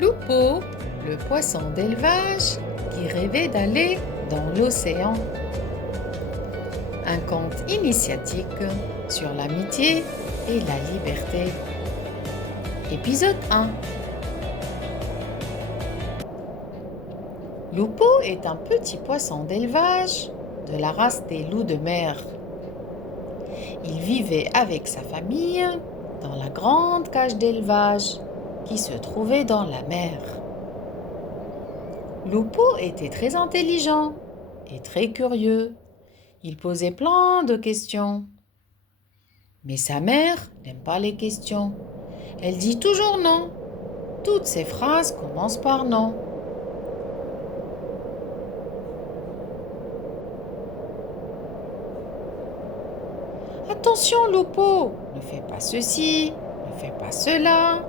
Lupo, le poisson d'élevage qui rêvait d'aller dans l'océan. Un conte initiatique sur l'amitié et la liberté. Épisode 1. Lupo est un petit poisson d'élevage de la race des loups de mer. Il vivait avec sa famille dans la grande cage d'élevage qui se trouvait dans la mer. Lupo était très intelligent et très curieux. Il posait plein de questions. Mais sa mère n'aime pas les questions. Elle dit toujours non. Toutes ses phrases commencent par non. Attention, Lupo, ne fais pas ceci, ne fais pas cela.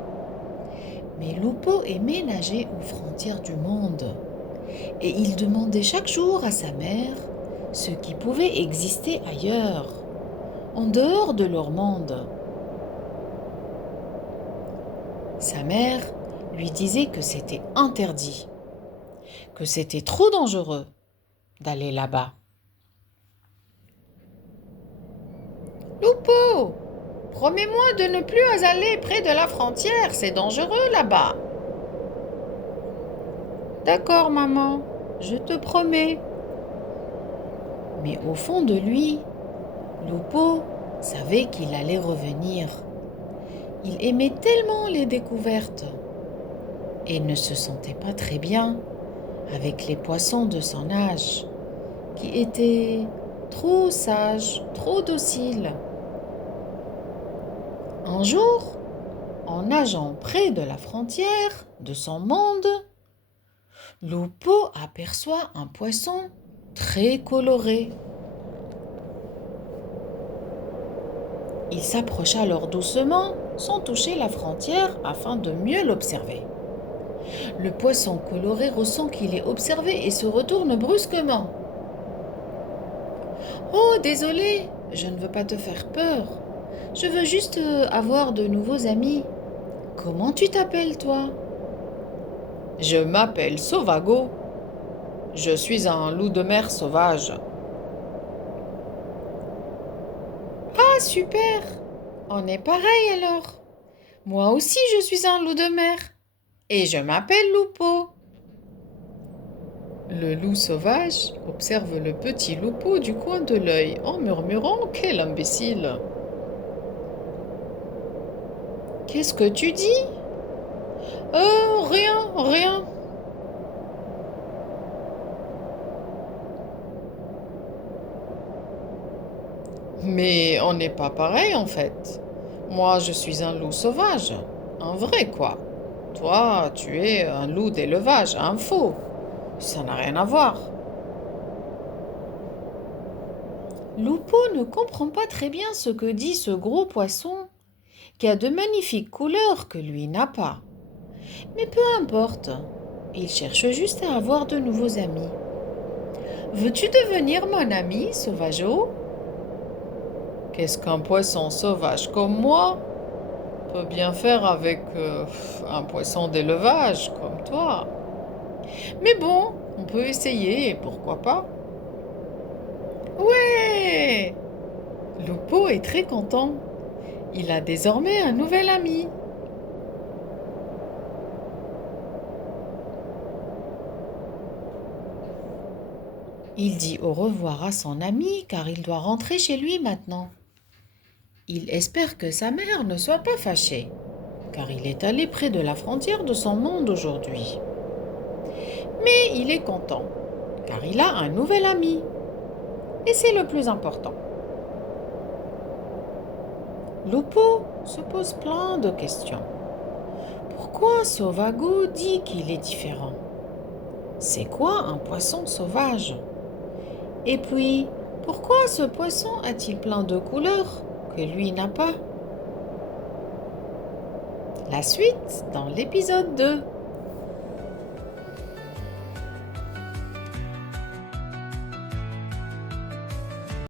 Mais Lupo aimait nager aux frontières du monde. Et il demandait chaque jour à sa mère ce qui pouvait exister ailleurs, en dehors de leur monde. Sa mère lui disait que c'était interdit, que c'était trop dangereux d'aller là-bas. Lupo, promets-moi de ne plus aller près de la frontière, c'est dangereux là-bas. D'accord, maman, je te promets. Mais au fond de lui, Lupo savait qu'il allait revenir. Il aimait tellement les découvertes et ne se sentait pas très bien avec les poissons de son âge, qui étaient trop sages, trop dociles. Un jour, en nageant près de la frontière de son monde, Lupo aperçoit un poisson très coloré. Il s'approcha alors doucement, sans toucher la frontière, afin de mieux l'observer. Le poisson coloré ressent qu'il est observé et se retourne brusquement. « Oh, désolé, je ne veux pas te faire peur. Je veux juste avoir de nouveaux amis. Comment tu t'appelles, toi ?»« Je m'appelle Sauvago. Je suis un loup de mer sauvage. »« Ah, super! On est pareil alors. Moi aussi, je suis un loup de mer. Et je m'appelle Lupo. » Le loup sauvage observe le petit Lupo du coin de l'œil en murmurant « Quel imbécile !»« Qu'est-ce que tu dis ?»« Rien, rien. » Mais on n'est pas pareil en fait. Moi, je suis un loup sauvage, un vrai quoi. Toi, tu es un loup d'élevage, un faux. Ça n'a rien à voir. Lupo ne comprend pas très bien ce que dit ce gros poisson, qui a de magnifiques couleurs que lui n'a pas. Mais peu importe, il cherche juste à avoir de nouveaux amis. Veux-tu devenir mon ami, Sauvageau ? Qu'est-ce qu'un poisson sauvage comme moi peut bien faire avec un poisson d'élevage comme toi? Mais bon, on peut essayer, pourquoi pas? Ouais! Lupo est très content. Il a désormais un nouvel ami. Il dit au revoir à son ami car il doit rentrer chez lui maintenant. Il espère que sa mère ne soit pas fâchée car il est allé près de la frontière de son monde aujourd'hui. Mais il est content car il a un nouvel ami. Et c'est le plus important. Lupo se pose plein de questions. Pourquoi Sauvago dit qu'il est différent? C'est quoi un poisson sauvage? Et puis, pourquoi ce poisson a-t-il plein de couleurs que lui n'a pas? La suite dans l'épisode 2.